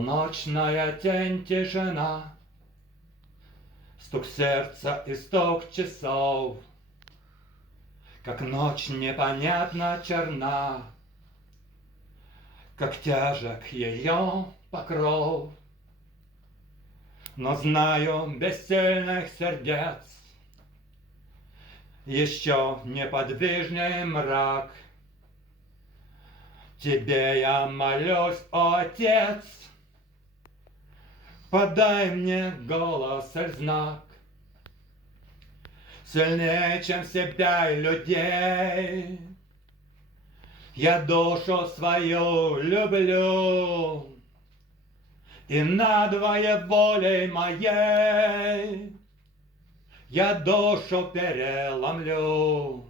Полночная тень, тишина, стук сердца и стук часов, как ночь непонятно черна, как тяжек ее покров. Но знаю, без сильных сердец еще неподвижный мрак. Тебе я молюсь, о Отец, подай мне голос и знак. Сильнее, чем себя и людей, я душу свою люблю, и надвое волей моей я душу переломлю.